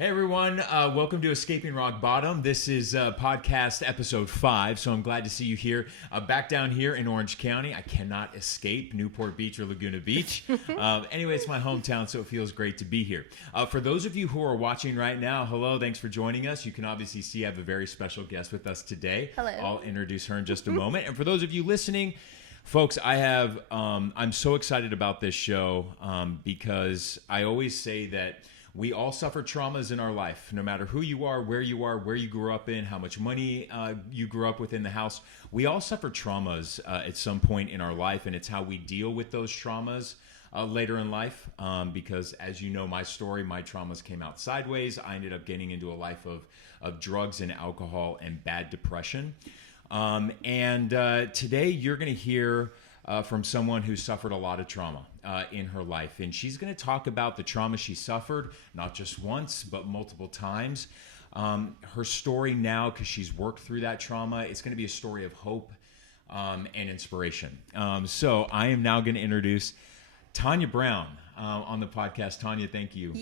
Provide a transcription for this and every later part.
Hey everyone, welcome to Escaping Rock Bottom. This is podcast episode 5, so I'm glad to see you here. Back down here in Orange County. I cannot escape Newport Beach or Laguna Beach. Anyway, it's my hometown, so it feels great to be here. For those of you who are watching right now, hello, thanks for joining us. You can obviously see I have a very special guest with us today. Hello. I'll introduce her in just a moment. And for those of you listening, folks, I'm so excited about this show because I always say that we all suffer traumas in our life, no matter who you are, where you grew up in, how much money you grew up with in the house. We all suffer traumas at some point in our life, and it's how we deal with those traumas later in life. Because as you know, my story, my traumas came out sideways. I ended up getting into a life of drugs and alcohol and bad depression. And today you're going to hear from someone who suffered a lot of trauma in her life. And she's going to talk about the trauma she suffered, not just once, but multiple times. Her story now, because she's worked through that trauma, it's going to be a story of hope and inspiration. So I am now going to introduce Tanya Brown on the podcast. Tanya, thank you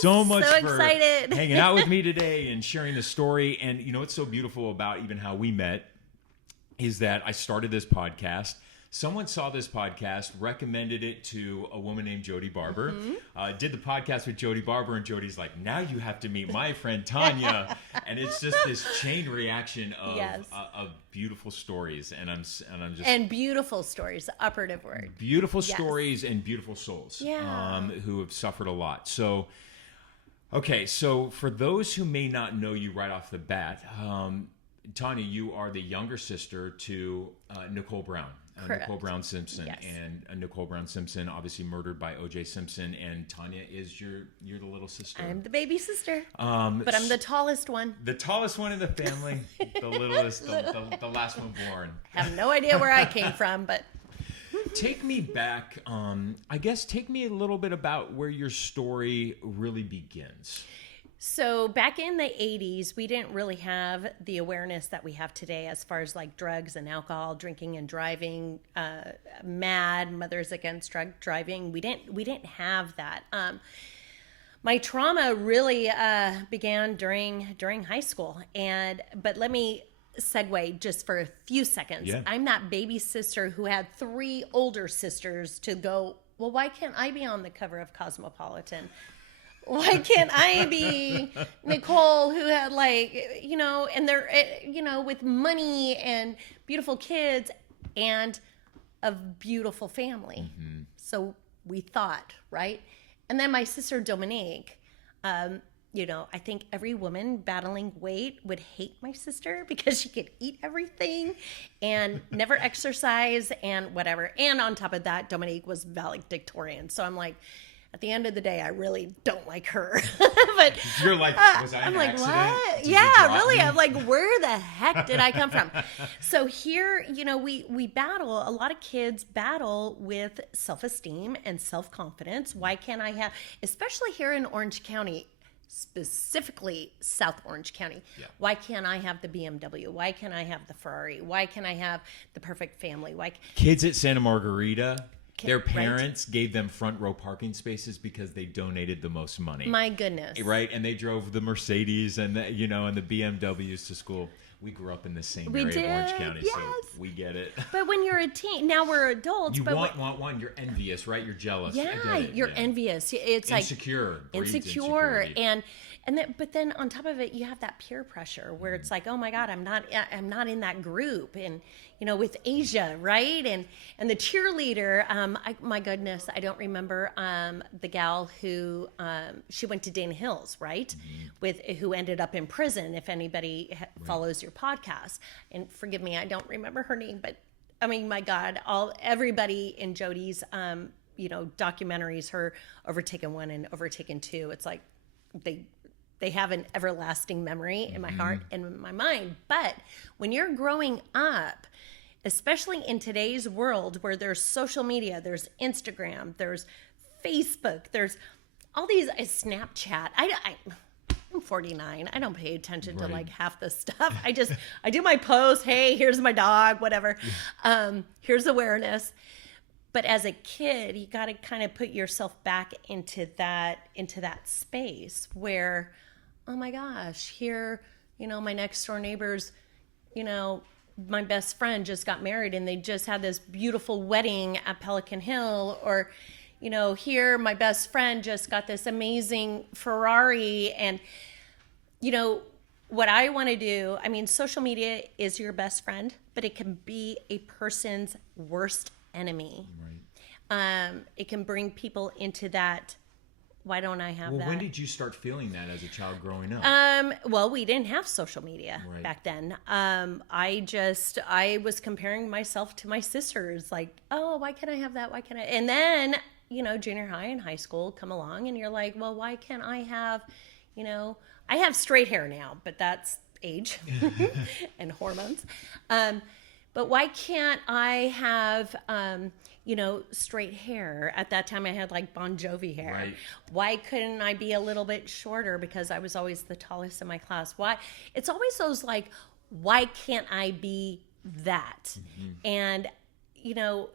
so much for excited. hanging out with me today and sharing the story. And you know what's so beautiful about even how we met is that I started this podcast. Someone saw this podcast, recommended it to a woman named Jody Barber, did the podcast with Jody Barber, and Jody's like, now you have to meet my friend Tanya. And it's just this chain reaction of beautiful stories. And beautiful stories, the operative word. Beautiful stories and beautiful souls who have suffered a lot. So, okay, so for those who may not know you right off the bat, Tanya, you are the younger sister to Nicole Brown. Nicole Brown Simpson. Yes. And Nicole Brown Simpson, obviously murdered by O.J. Simpson, and Tanya is you're the little sister. I'm the baby sister, but I'm the tallest one. The tallest one in the family, the littlest, the last one born. Have no idea where I came from, but take me back. I guess take me a little bit about where your story really begins. So back in the 80s, we didn't really have the awareness that we have today as far as like drugs and alcohol, drinking and driving, MAD, Mothers Against Drug Driving. We didn't have that. My trauma really began during high school. But let me segue just for a few seconds. Yeah. I'm that baby sister who had 3 older sisters to go, well, why can't I be on the cover of Cosmopolitan? Why can't I be Nicole, who had and they're, with money and beautiful kids and a beautiful family. Mm-hmm. So we thought, right? And then my sister Dominique, I think every woman battling weight would hate my sister because she could eat everything and never exercise and whatever. And on top of that, Dominique was valedictorian. So I'm like, at the end of the day, I really don't like her. But you're like, was I I'm an like, accident? what? Did Yeah, really. I'm like, where the heck did I come from? So here, we battle. A lot of kids battle with self-esteem and self-confidence. Why can't I have, especially here in Orange County, specifically South Orange County. Yeah. Why can't I have the BMW? Why can't I have the Ferrari? Why can't I have the perfect family? Kids at Santa Margarita, their parents gave them front row parking spaces because they donated the most money. My goodness. Right? And they drove the Mercedes and the BMWs to school. We grew up in the same area of Orange County, so we get it. But when you're a teen, now we're adults. You want one. You're envious, right? You're jealous. Yeah, you're envious. It's insecure. But then on top of it, you have that peer pressure where it's like, oh my God, I'm not in that group, and with Asia, right? And the cheerleader, my goodness, I don't remember the gal who she went to Dana Hills, right? Mm-hmm. Who ended up in prison. If anybody follows your podcast, and forgive me, I don't remember her name, but I mean, my God, everybody in Jody's documentaries, her Overtaken 1 and Overtaken 2, it's like they have an everlasting memory in my heart and in my mind. But when you're growing up, especially in today's world where there's social media, there's Instagram, there's Facebook, there's all these, Snapchat. I'm 49. I don't pay attention to like half the stuff. I do my post. Hey, here's my dog, whatever. Here's awareness. But as a kid, you got to kind of put yourself back into that space where oh my gosh, here, my next door neighbors, my best friend just got married and they just had this beautiful wedding at Pelican Hill, or, here my best friend just got this amazing Ferrari. And, what I want to do, social media is your best friend, but it can be a person's worst enemy. Right. It can bring people into that. Why don't I have that? When did you start feeling that as a child growing up? Well, we didn't have social media back then. I was comparing myself to my sisters, like, oh, why can't I have that? Why can't I? And then, junior high and high school come along and you're like, well, why can't I have, I have straight hair now, but that's age and hormones. But why can't I have, straight hair? At that time I had like Bon Jovi hair. Right. Why couldn't I be a little bit shorter? Because I was always the tallest in my class. Why? It's always those like, why can't I be that? Mm-hmm. And,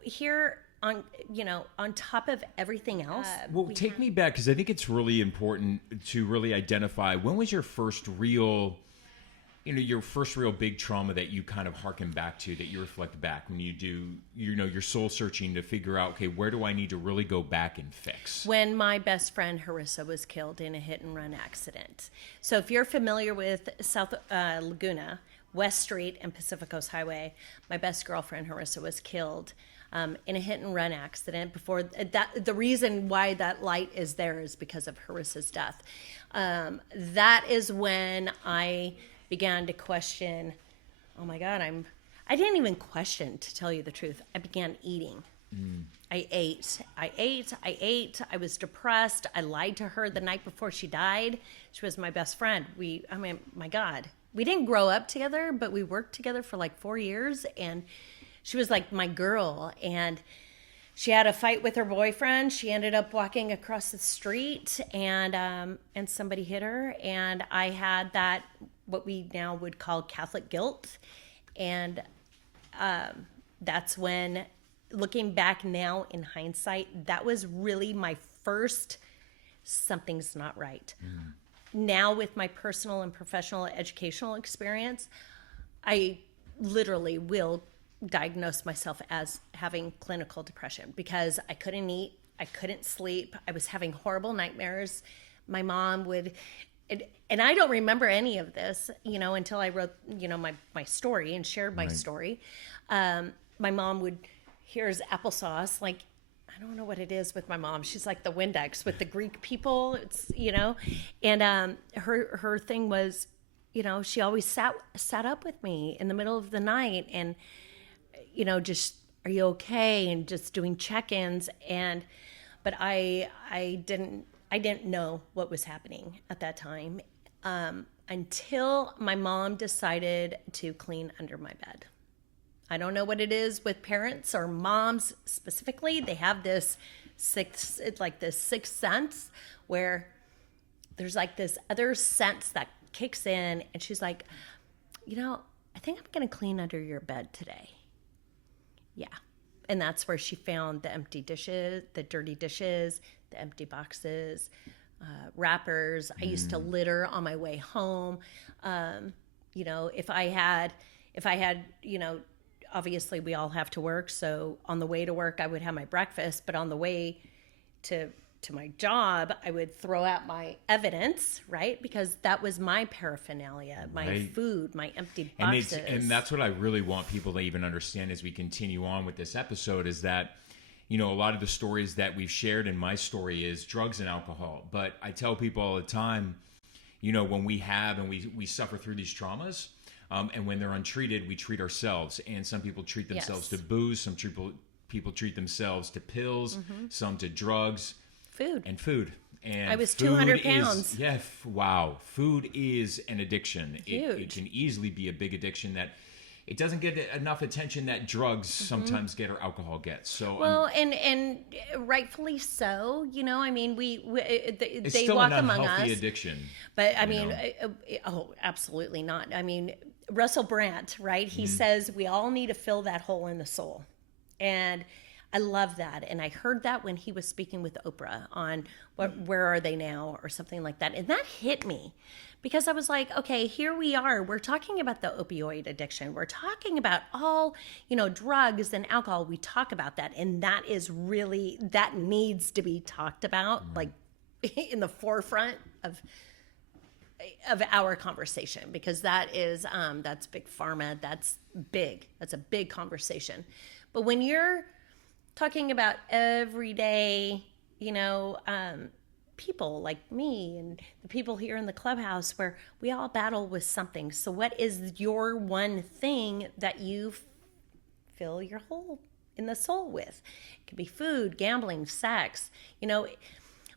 here on top of everything else. Take me back, because I think it's really important to really identify, when was your first real big trauma that you kind of harken back to, that you reflect back when you do, your soul searching to figure out, okay, where do I need to really go back and fix? When my best friend Harissa was killed in a hit and run accident. So if you're familiar with South Laguna, West Street and Pacific Coast Highway, my best girlfriend Harissa was killed in a hit and run accident. Before that, the reason why that light is there is because of Harissa's death. That is when I began to question, oh my God, I didn't even question, to tell you the truth. I began eating. I ate. I was depressed. I lied to her the night before she died. She was my best friend. My God, we didn't grow up together, but we worked together for like 4 years, and she was like my girl. And she had a fight with her boyfriend. She ended up walking across the street, and somebody hit her. And I had that, what we now would call Catholic guilt. And that's when, looking back now in hindsight, that was really my first, something's not right. Now with my personal and professional educational experience, I literally will diagnosed myself as having clinical depression because I couldn't eat, I couldn't sleep, I was having horrible nightmares. My mom would, and I don't remember any of this, until I wrote, my story and shared my story. My mom would, here's applesauce, like, I don't know what it is with my mom. She's like the Windex with the Greek people, it's, and her thing was, she always sat up with me in the middle of the night and, just, are you okay? And just doing check-ins. But I didn't know what was happening at that time until my mom decided to clean under my bed. I don't know what it is with parents or moms specifically. They have this sixth sense where there's like this other sense that kicks in, and she's like, I think I'm going to clean under your bed today. Yeah. And that's where she found the empty dishes, the dirty dishes, the empty boxes, wrappers. I used to litter on my way home. If I had, obviously we all have to work. So on the way to work, I would have my breakfast, but on the way to my job, I would throw out my evidence, right? Because that was my paraphernalia, my food, my empty boxes. And that's what I really want people to even understand as we continue on with this episode is that, a lot of the stories that we've shared in my story is drugs and alcohol. But I tell people all the time, when we have and we suffer through these traumas, and when they're untreated, we treat ourselves. And some people treat themselves to booze, some people treat themselves to pills, some to drugs. Food. And I was 200 pounds. Wow. Food is an addiction. Huge. It can easily be a big addiction that it doesn't get enough attention that drugs sometimes get or alcohol gets. So well, and rightfully so. They still walk an among us. Unhealthy addiction. But absolutely not. Russell Brand, right? He says we all need to fill that hole in the soul, and I love that. And I heard that when he was speaking with Oprah on Where Are They Now or something like that. And that hit me because I was like, okay, here we are. We're talking about the opioid addiction. We're talking about all, drugs and alcohol. We talk about that. And that is really, that needs to be talked about, like in the forefront of our conversation, because that is, that's big pharma. That's big. That's a big conversation. But when you're talking about everyday, people like me and the people here in the clubhouse, where we all battle with something. So what is your one thing that you fill your hole in the soul with? It could be food, gambling, sex.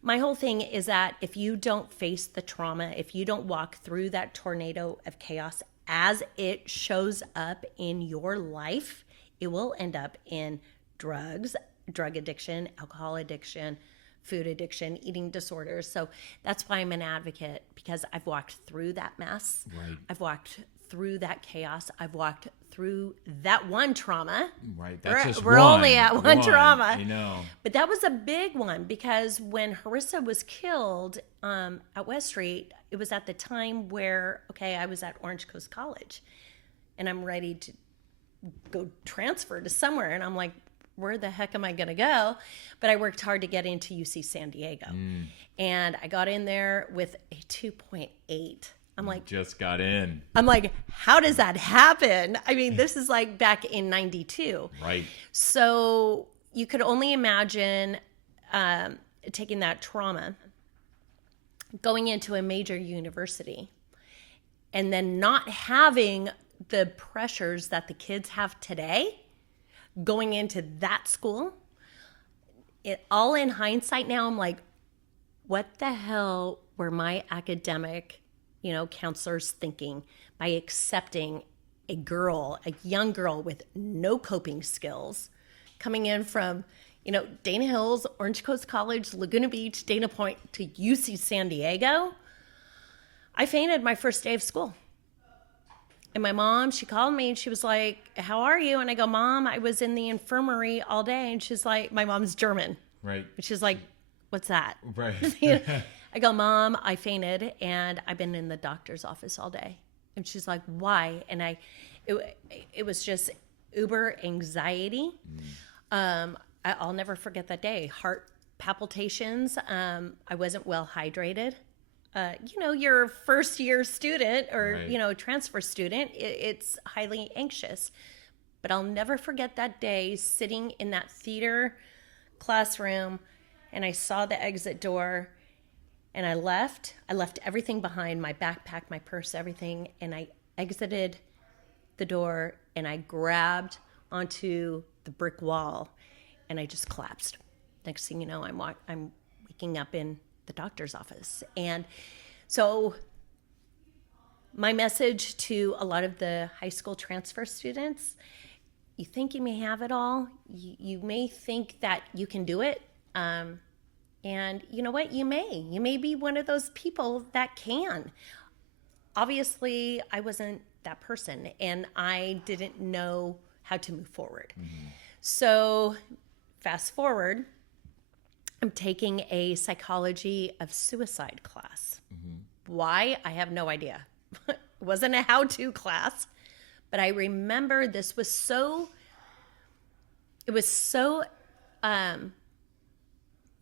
My whole thing is that if you don't face the trauma, if you don't walk through that tornado of chaos as it shows up in your life, it will end up in drugs, drug addiction, alcohol addiction, food addiction, eating disorders. So that's why I'm an advocate, because I've walked through that mess. Right. I've walked through that chaos. I've walked through that one trauma. Right. That's just we're only at one trauma. I know. But that was a big one, because when Harissa was killed at West Street, it was at the time where, I was at Orange Coast College and I'm ready to go transfer to somewhere. And I'm like, where the heck am I going to go? But I worked hard to get into UC San Diego. And I got in there with a 2.8. I'm like, just got in. I'm like, how does that happen? I mean, this is like back in 92. Right. So you could only imagine taking that trauma, going into a major university, and then not having the pressures that the kids have today, going into that school. It all in hindsight now, I'm like, what the hell were my academic, counselors thinking by accepting a young girl with no coping skills, coming in from, Dana Hills, Orange Coast College, Laguna Beach, Dana Point to UC San Diego? I fainted my first day of school. And my mom, she called me and she was like, how are you? And I go, Mom, I was in the infirmary all day. And she's like, my mom's German. Right. And she's like, what's that? Right. I go, Mom, I fainted and I've been in the doctor's office all day. And she's like, why? And it was just uber anxiety. I'll never forget that day. Heart palpitations. I wasn't well hydrated. Your first year student or, right. Transfer student, it's highly anxious. But I'll never forget that day sitting in that theater classroom, and I saw the exit door, and I left everything behind, my backpack, my purse, everything. And I exited the door and I grabbed onto the brick wall and I just collapsed. Next thing you know, I'm waking up in the doctor's office. And so my message to a lot of the high school transfer students, you think you may have it all. You may think that you can do it. And you know what? You may be one of those people that can. Obviously, I wasn't that person and I didn't know how to move forward. Mm-hmm. So fast forward, I'm taking a psychology of suicide class. Mm-hmm. Why? I have no idea. It wasn't a how-to class, but I remember it was so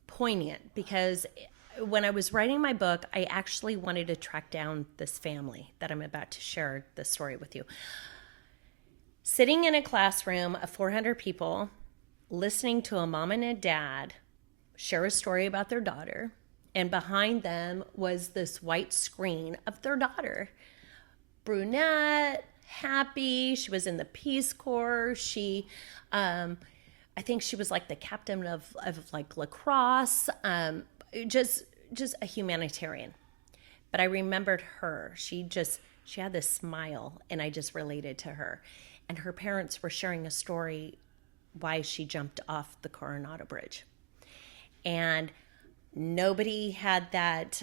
poignant, because when I was writing my book, I actually wanted to track down this family that I'm about to share this story with you. Sitting in a classroom of 400 people, listening to a mom and a dad share a story about their daughter, and behind them was this white screen of their daughter. Brunette, happy, she was in the Peace Corps, she, I think she was like the captain of like lacrosse, just a humanitarian. But I remembered her, she had this smile, and I just related to her. And her parents were sharing a story why she jumped off the Coronado Bridge. And nobody had that,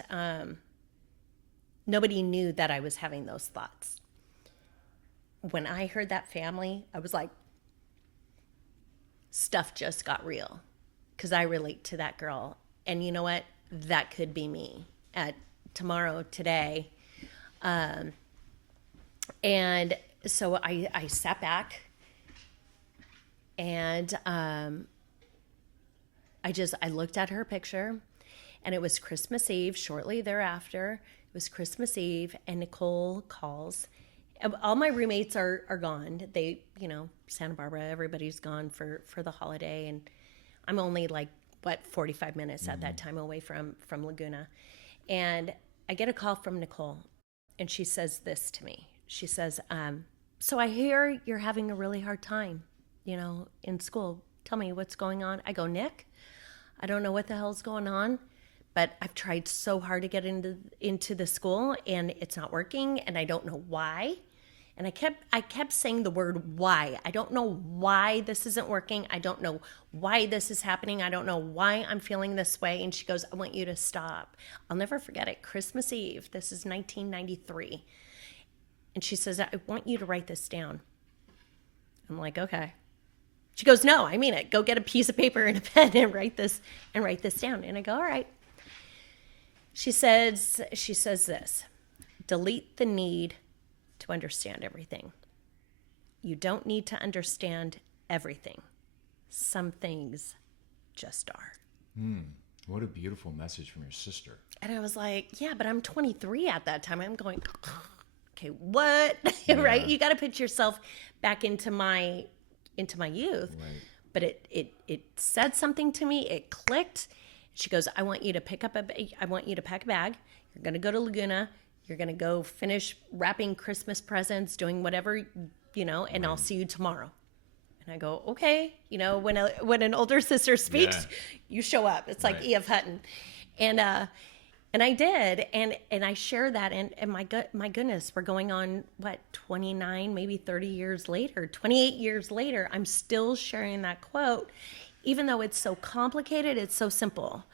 nobody knew that I was having those thoughts. When I heard that family, I was like, stuff just got real, because I relate to that girl. And you know what? That could be me. Today, And so I sat back and I looked at her picture, and it was Christmas Eve. Shortly thereafter, it was Christmas Eve, and Nicole calls. All my roommates are gone. They, Santa Barbara, everybody's gone for the holiday, and I'm only 45 minutes at that time away from Laguna. And I get a call from Nicole, and she says this to me. She says, so I hear you're having a really hard time, in school. Tell me what's going on. I go, Nick, I don't know what the hell's going on, but I've tried so hard to get into the school, and it's not working, and I don't know why. And I kept saying the word why. I don't know why this isn't working. I don't know why this is happening. I don't know why I'm feeling this way. And she goes, I want you to stop. I'll never forget it. Christmas Eve. This is 1993. And she says, I want you to write this down. I'm like, okay. She goes, no, I mean it. Go get a piece of paper and a pen and write this down. And I go, all right. She says this, delete the need to understand everything. You don't need to understand everything. Some things just are. What a beautiful message from your sister. And I was like, yeah, but I'm 23 at that time. I'm going, okay, what? Yeah. Right? You got to put yourself back into my youth. Right. But it said something to me. It clicked. She goes, I want you to pack a bag. You're going to go to Laguna. You're going to go finish wrapping Christmas presents, doing whatever, and right. I'll see you tomorrow. And I go, okay. When an older sister speaks, you show up. It's like E.F. Hutton. And I did. And I share that. And my goodness, we're going on, 29, maybe 30 years later, 28 years later, I'm still sharing that quote. Even though it's so complicated, it's so simple.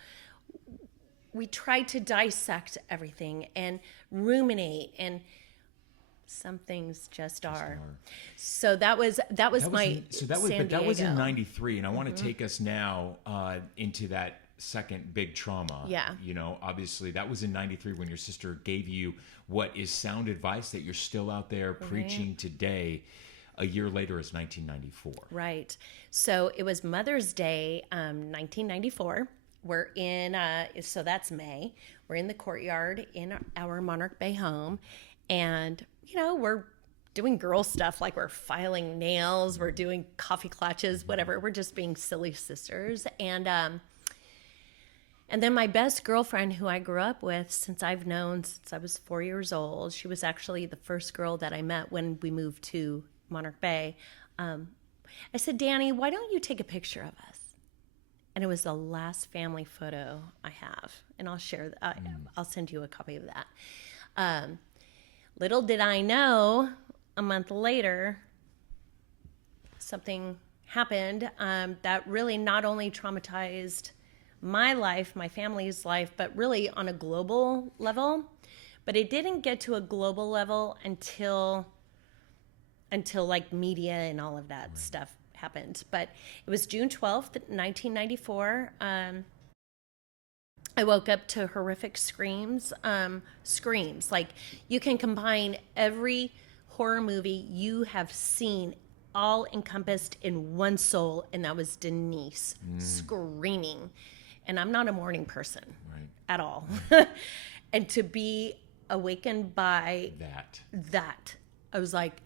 We try to dissect everything and ruminate, and some things just are. So that was my San Diego. But that was in 93, and I want to take us now into that second big trauma. Yeah. Obviously that was in 93 when your sister gave you what is sound advice that you're still out there preaching today. A year later is 1994. Right. So it was Mother's Day, 1994. We're in, so that's May. We're in the courtyard in our Monarch Bay home. And, we're doing girl stuff, like we're filing nails, we're doing coffee clutches, whatever. We're just being silly sisters. And then my best girlfriend, who I grew up with since I was 4 years old, she was actually the first girl that I met when we moved to Monarch Bay. I said, Danny, why don't you take a picture of us? And it was the last family photo I have. And I'll share, I'll send you a copy of that. Little did I know, a month later, something happened that really not only traumatized my life, my family's life, but really on a global level. But it didn't get to a global level until like media and all of that stuff happened. But it was June 12th, 1994. I woke up to horrific screams. Like, you can combine every horror movie you have seen all encompassed in one soul, and that was Denise screaming. And I'm not a morning person at all. And to be awakened by that, I was like,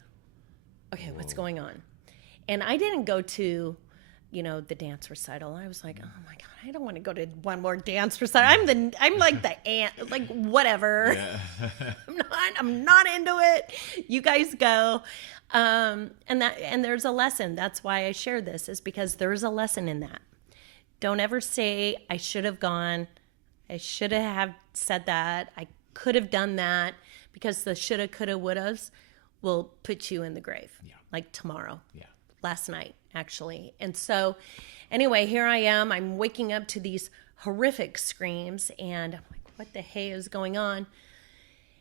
okay, what's going on? And I didn't go to, the dance recital. I was like, oh my God, I don't want to go to one more dance recital. I'm like the aunt, like whatever. Yeah. I'm not into it. You guys go. And there's a lesson. That's why I shared this, is because there's a lesson in that. Don't ever say, I should have gone. I should have said that. I could have done that, because the shoulda, coulda, wouldas will put you in the grave. Yeah. Like tomorrow. Yeah. Last night, actually. And so anyway, here I am. I'm waking up to these horrific screams, and I'm like, what the hey is going on?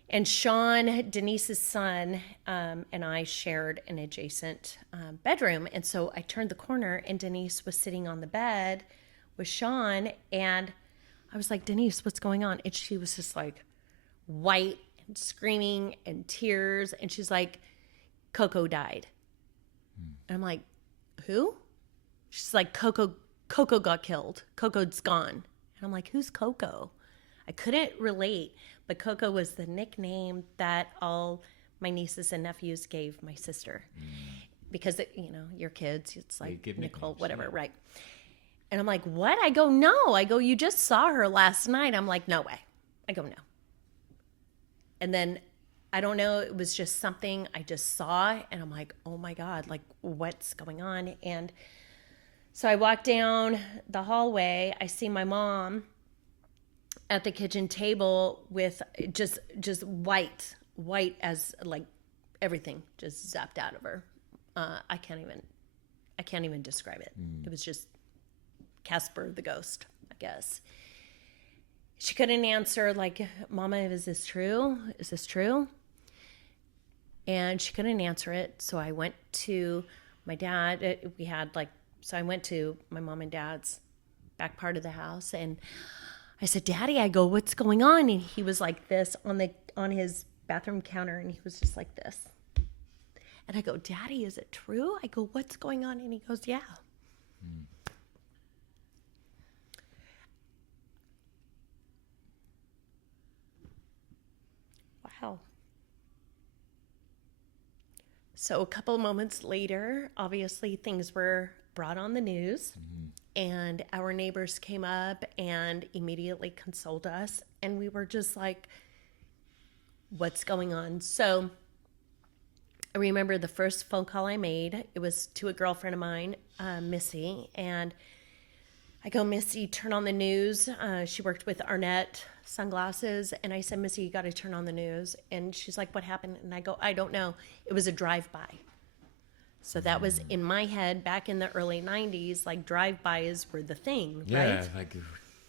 And Sean, Denise's son, and I shared an adjacent bedroom. And so I turned the corner, and Denise was sitting on the bed with Sean. And I was like, Denise, what's going on? And she was just like white, screaming and tears. And she's like, Coco died. And I'm like, who? She's like, Coco got killed. Coco's gone. And I'm like, who's Coco? I couldn't relate, but Coco was the nickname that all my nieces and nephews gave my sister. Because, your kids, it's like Nicole, whatever, right? And I'm like, what? I go, no. I go, you just saw her last night. I'm like, no way. I go, no. And then, I don't know, it was just something I just saw, and I'm like, oh my God, like, what's going on? And so I walk down the hallway. I see my mom at the kitchen table with just white as like everything just zapped out of her. I can't even describe it. It was just Casper the ghost, I guess. She couldn't answer, like, Mama, is this true? Is this true? And she couldn't answer it. So I went to my dad. I went to my mom and dad's back part of the house, and I said, Daddy, I go, what's going on? And he was like this on his bathroom counter, and he was just like this. And I go, Daddy, is it true? I go, what's going on? And he goes, yeah. Wow. So a couple of moments later, obviously things were brought on the news, and our neighbors came up and immediately consoled us, and we were just like, what's going on? So I remember the first phone call I made. It was to a girlfriend of mine, Missy, and I go, Missy, turn on the news. She worked with Arnett Sunglasses, and I said, Missy, you got to turn on the news. And she's like, what happened? And I go, I don't know. It was a drive-by. So that was in my head back in the early 90s, like drive-bys were the thing, right? Yeah, like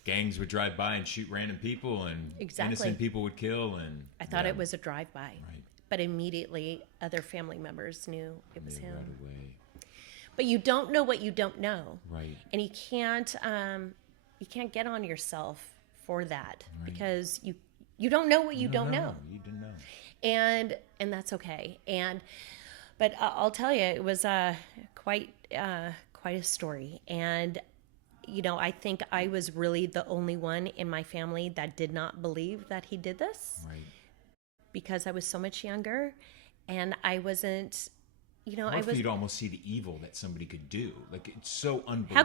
gangs would drive by and shoot random people, and innocent people would kill. And I thought it was a drive-by. Right. But immediately other family members knew it was him. Right away. But you don't know what you don't know. Right. And you can't get on yourself for that, because you don't know what you don't know. You didn't know. And that's okay. But I'll tell you, it was quite a story. And I think I was really the only one in my family that did not believe that he did this. Right. Because I was so much younger, and I wasn't, you'd almost see the evil that somebody could do. Like, it's so unbelievable.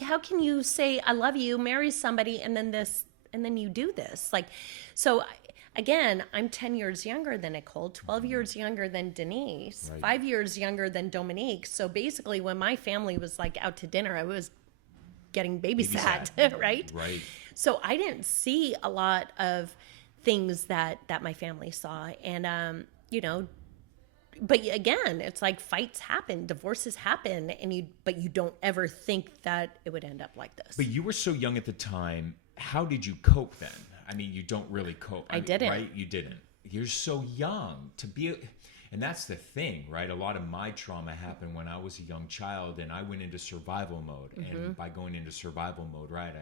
How can you say, I love you, marry somebody, and then you do this? Like, so again, I'm 10 years younger than Nicole, 12 years younger than Denise, 5 years younger than Dominique. So basically, when my family was like out to dinner, I was getting babysat. Right? Right. So I didn't see a lot of things that my family saw. And, but again, it's like fights happen, divorces happen, but you don't ever think that it would end up like this. But you were so young at the time. How did you cope then? I mean, you don't really cope. I didn't. Right? You didn't. You're so young to be... And that's the thing, right? A lot of my trauma happened when I was a young child, and I went into survival mode. Mm-hmm. And by going into survival mode, right,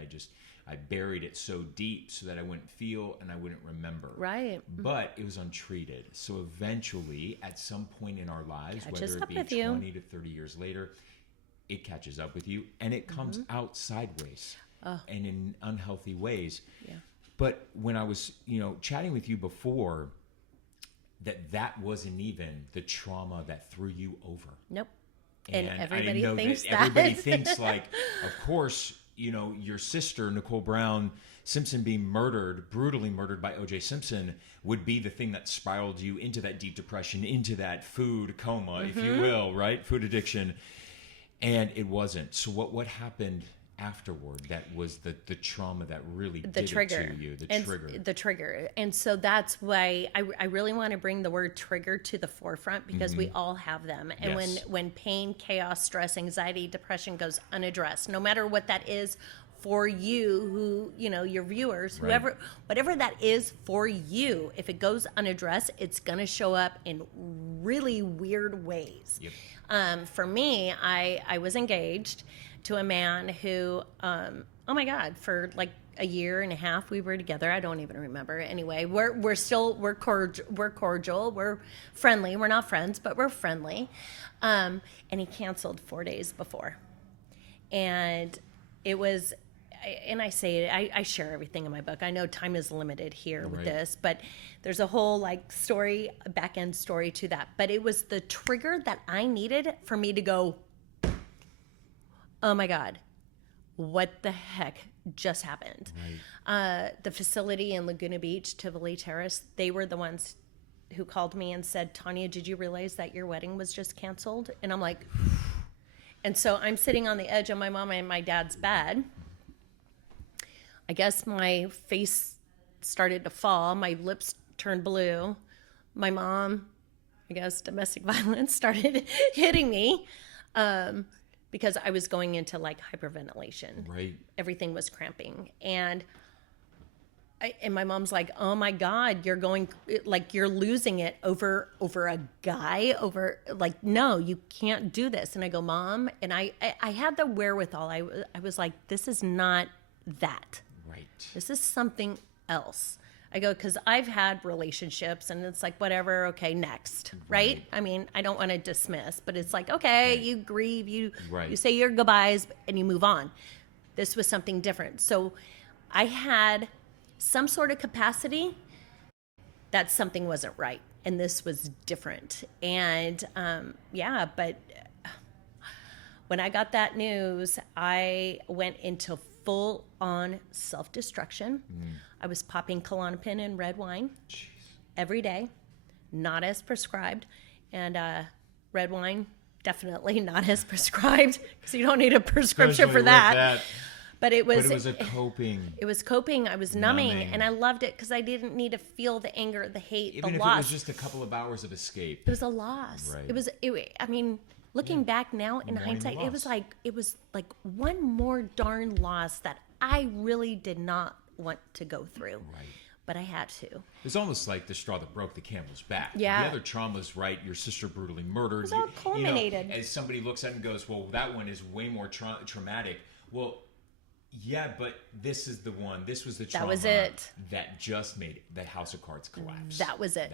I buried it so deep so that I wouldn't feel and I wouldn't remember. Right. But it was untreated. So eventually, at some point in our lives, catches whether it be 20 to 30 years later, it catches up with you, and it comes out sideways and in unhealthy ways. Yeah. But when I was, chatting with you before, that wasn't even the trauma that threw you over. Nope. And everybody thinks that. Everybody thinks, like, of course, your sister, Nicole Brown Simpson, being brutally murdered by O.J. Simpson, would be the thing that spiraled you into that deep depression, into that food coma, if you will, right? Food addiction. And it wasn't. So what happened afterward that was the trauma that really did it to you? The trigger. And so that's why I really want to bring the word trigger to the forefront, because we all have them. And when pain, chaos, stress, anxiety, depression goes unaddressed, no matter what that is for you, your viewers, whoever, whatever that is for you, if it goes unaddressed, it's going to show up in really weird ways. Yep. For me, I was engaged to a man who, oh my God, for like a year and a half we were together. I don't even remember. Anyway, we're cordial. We're friendly. We're not friends, but we're friendly. And he canceled 4 days before. And it was, and I say it, I share everything in my book. I know time is limited here with this, but there's a whole like story, back end story to that. But it was the trigger that I needed for me to go, oh my God, what the heck just happened? The facility in Laguna Beach, Tivoli Terrace, they were the ones who called me and said, Tanya, did you realize that your wedding was just canceled? And I'm like, and so I'm sitting on the edge of my mom and my dad's bed. I guess my face started to fall. My lips turned blue. My mom, I guess domestic violence started hitting me because I was going into like hyperventilation. Right. Everything was cramping. And my mom's like, oh my God, you're going, like, you're losing it over a guy, over, like, no, you can't do this. And I go, Mom, and I had the wherewithal. I was like, this is not that. Right. This is something else. I go, because I've had relationships and it's like, whatever, okay, next, right? I mean, I don't want to dismiss, but it's like, okay, you grieve, you say your goodbyes and you move on. This was something different. So I had some sort of capacity that something wasn't right. And this was different. And but when I got that news, I went into full-on self-destruction. I was popping Klonopin and red wine every day, not as prescribed. And red wine, definitely not as prescribed, because you don't need a prescription for that. But it was a coping. It was coping. I was numbing. And I loved it because I didn't need to feel the anger, the hate, Even the if loss. it was just a couple of hours of escape. It was a loss. Right. I mean, looking back now in hindsight, it was like one more darn loss that I really did not want to go through. Right. But I had to. It's almost like the straw that broke the camel's back. Yeah. The other traumas, right? Your sister brutally murdered. It was all culminated. As somebody looks at it and goes, well, that one is way more traumatic. Well, yeah, but this is the one. This was the trauma. That was it. That just made the house of cards collapse. That was it.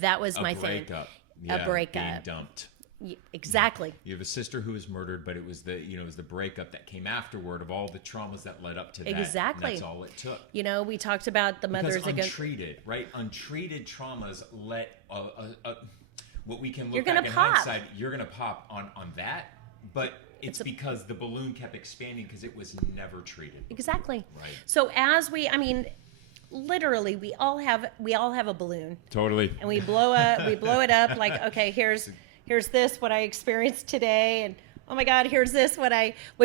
That was my thing. breakup. Yeah, a breakup. Being dumped. Exactly. You have a sister who was murdered, but it was the breakup that came afterward of all the traumas that led up to that. Exactly. And that's all it took. We talked about the mothers because untreated, right? Untreated traumas let what we can look back in hindsight. You're gonna pop on that, but it's because the balloon kept expanding because it was never treated. Exactly. Right. So literally, we all have a balloon. Totally. And we blow it up like, okay, here's this what I experienced today, and oh my God, here's this what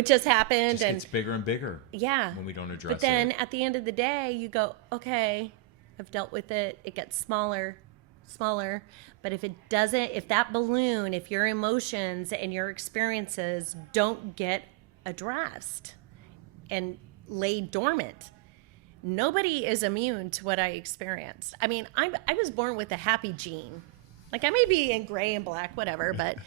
just happened. It gets bigger and bigger. Yeah. When we don't address it. But then at the end of the day, you go, okay, I've dealt with it. It gets smaller. But if that balloon, if your emotions and your experiences don't get addressed and lay dormant, nobody is immune to what I experienced. I mean, I was born with a happy gene. Like, I may be in gray and black, whatever, but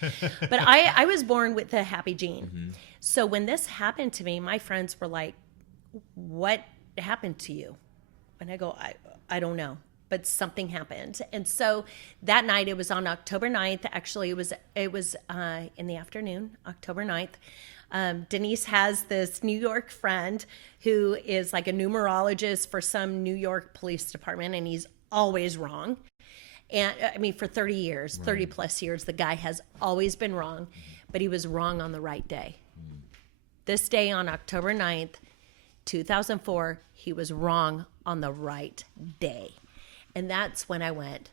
I was born with a happy gene. Mm-hmm. So when this happened to me, my friends were like, what happened to you? And I go, I don't know, but something happened. And so that night, it was on October 9th. Actually, it was in the afternoon, October 9th. Denise has this New York friend who is like a numerologist for some New York police department, and he's always wrong. And I mean, for 30 years, 30 plus years, the guy has always been wrong, but he was wrong on the right day. This day on October 9th, 2004, he was wrong on the right day. And that's when I went,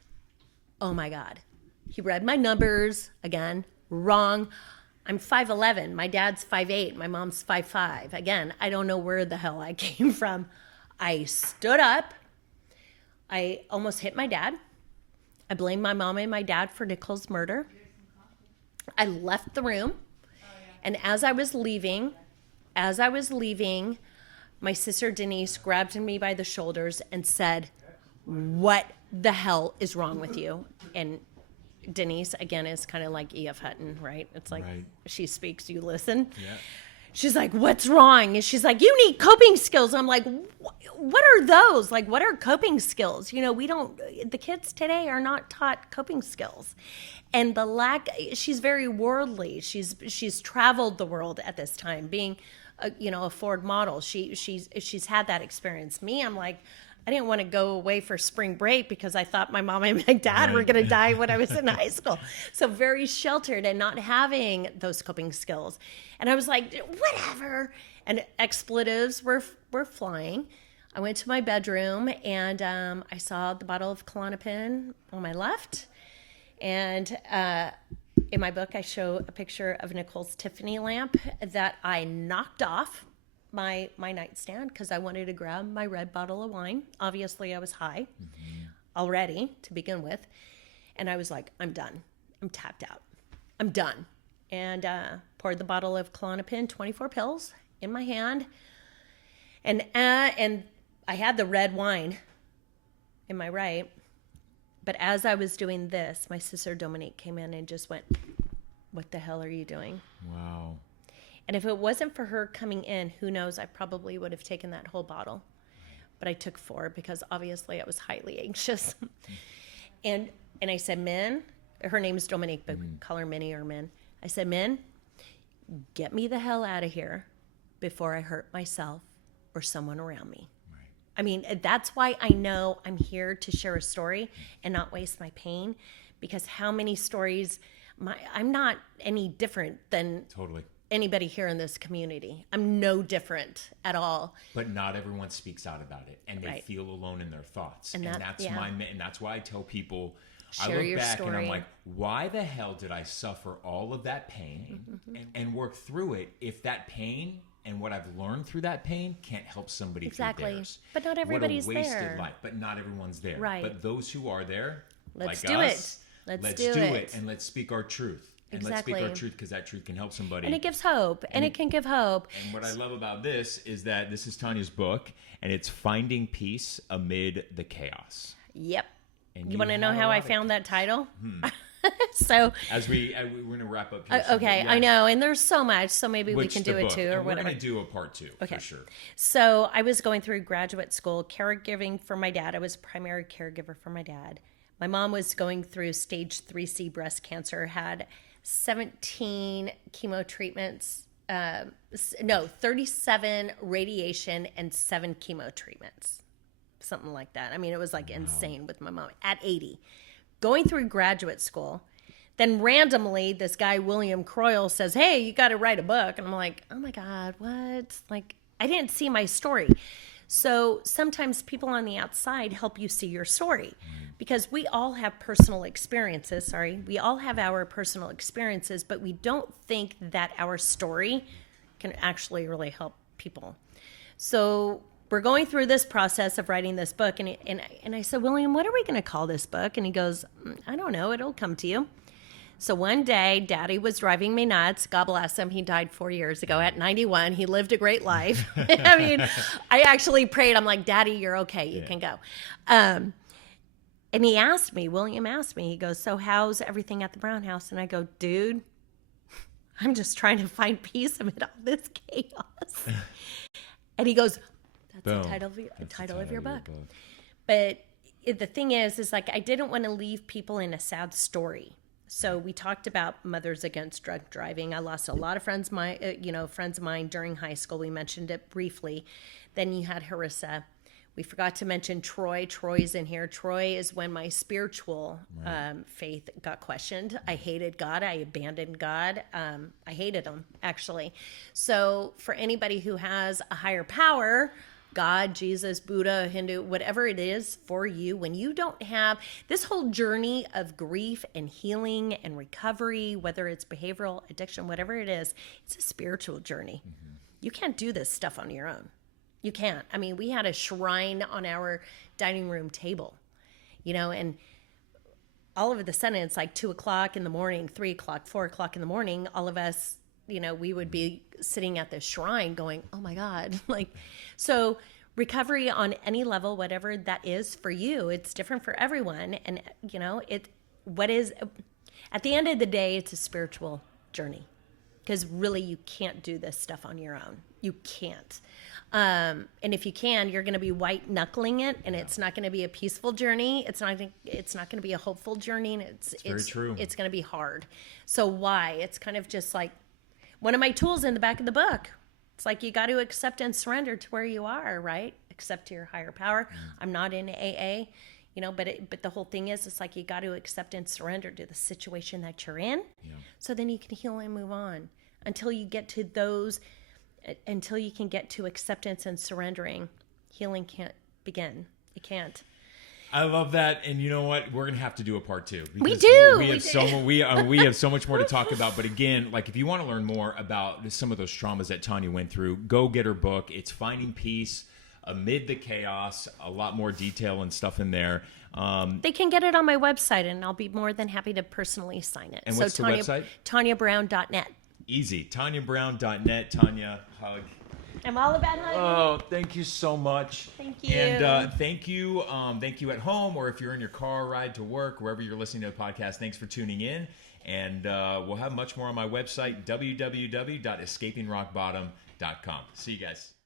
oh my God. He read my numbers again, wrong. I'm 5'11". My dad's 5'8". My mom's 5'5". Again, I don't know where the hell I came from. I stood up. I almost hit my dad. I blamed my mom and my dad for Nicole's murder. I left the room. And as I was leaving, my sister Denise grabbed me by the shoulders and said, what the hell is wrong with you? And Denise, again, is kind of like E.F. Hutton, right? It's like she speaks, you listen. Yeah. she's like, what's wrong? And she's like, you need coping skills. I'm like, what are those? Like, what are coping skills? You know, the kids today are not taught coping skills. And she's very worldly. She's traveled the world at this time, being a Ford model. She's had that experience. Me, I'm like, I didn't want to go away for spring break because I thought my mom and my dad were going to die when I was in high school. So very sheltered and not having those coping skills. And I was like, whatever. And expletives were flying. I went to my bedroom and I saw the bottle of Klonopin on my left. And in my book, I show a picture of Nicole's Tiffany lamp that I knocked off my nightstand because I wanted to grab my red bottle of wine. Obviously, I was high already to begin with. And I was like, I'm done. I'm tapped out. I'm done. And poured the bottle of Klonopin, 24 pills, in my hand. And I had the red wine in my right. But as I was doing this, my sister Dominique came in and just went, what the hell are you doing? Wow. And if it wasn't for her coming in, who knows, I probably would have taken that whole bottle. But I took 4 because obviously I was highly anxious. and I said, Min, her name is Dominique, but we call her Minnie or Min. I said, Min, get me the hell out of here before I hurt myself or someone around me. Right. I mean, that's why I know I'm here to share a story and not waste my pain, because how many stories, I'm not any different than anybody here in this community. I'm no different at all. But not everyone speaks out about it, and they feel alone in their thoughts. And that's why I tell people, share I look back story. And I'm like, why the hell did I suffer all of that pain and work through it if that pain and what I've learned through that pain can't help somebody through theirs? But not everybody's what a wasted there. Life. But not everyone's there. Right. But those who are there, let's like do us, it. Let's do it. And let's speak our truth. And Exactly. let's speak our truth, because that truth can help somebody. And it gives hope. And it can give hope. And what I love about this is that this is Tanya's book, and it's Finding Peace Amid the Chaos. Yep. And you want to know how I found that title? So as we're going to wrap up here. Okay, I know. And there's so much. So maybe we can do it too, or and whatever. We're going to do a part 2 for sure. So I was going through graduate school, caregiving for my dad. I was a primary caregiver for my dad. My mom was going through stage 3C breast cancer, had 17 chemo treatments, 37 radiation and 7 chemo treatments, something like that. I mean, it was like insane with my mom at 80, going through graduate school. Then randomly, this guy, William Croyle, says, hey, you got to write a book. And I'm like, oh my God, what? Like, I didn't see my story. So sometimes people on the outside help you see your story, because we all have personal experiences. We all have our personal experiences, but we don't think that our story can actually really help people. So we're going through this process of writing this book. And I said, William, what are we going to call this book? And he goes, I don't know. It'll come to you. So one day, Daddy was driving me nuts. God bless him. He died 4 years ago at 91. He lived a great life. I mean, I actually prayed. I'm like, Daddy, you're okay. You can go. And he asked me, William asked me, he goes, so how's everything at the Brown house? And I go, dude, I'm just trying to find peace amid all this chaos. And he goes, that's the title of your book. But the thing is like, I didn't want to leave people in a sad story. So we talked about Mothers Against Drug Driving. I lost a lot of friends of mine during high school. We mentioned it briefly. Then you had Harissa. We forgot to mention Troy. Troy's in here. Troy is when my spiritual faith got questioned. I hated God. I abandoned God. I hated him, actually. So for anybody who has a higher power, God, Jesus, Buddha, Hindu, whatever it is for you, when you don't have this whole journey of grief and healing and recovery, whether it's behavioral addiction, whatever it is, it's a spiritual journey. Mm-hmm. You can't do this stuff on your own. You can't. I mean, we had a shrine on our dining room table, and all of a sudden it's like 2:00 in the morning, 3:00, 4:00 in the morning. All of us, we would be sitting at this shrine going, oh my God. So recovery on any level, whatever that is for you, it's different for everyone. And, at the end of the day, it's a spiritual journey. because really you can't do this stuff on your own. You can't. And if you can, you're going to be white knuckling it, and it's not going to be a peaceful journey. It's not going to be a hopeful journey. And it's very true. It's going to be hard. So why? It's kind of just like one of my tools in the back of the book. It's like you got to accept and surrender to where you are, right? Accept to your higher power. I'm not in AA, but the whole thing is, it's like you got to accept and surrender to the situation that you're in, so then you can heal and move on until you get to those. Until you can get to acceptance and surrendering, healing can't begin. It can't. I love that, and you know what? We're gonna have to do a part 2. We do. We have so much more to talk about. But again, like if you want to learn more about some of those traumas that Tanya went through, go get her book. It's Finding Peace Amid the Chaos. A lot more detail and stuff in there. They can get it on my website, and I'll be more than happy to personally sign it. And what's the website? TanyaBrown.net. Easy. TanyaBrown.net. Tanya, hug. I'm all about hugging. Oh, thank you so much. Thank you. And thank you at home, or if you're in your car ride to work, wherever you're listening to the podcast, thanks for tuning in. And we'll have much more on my website, www.escapingrockbottom.com. See you guys.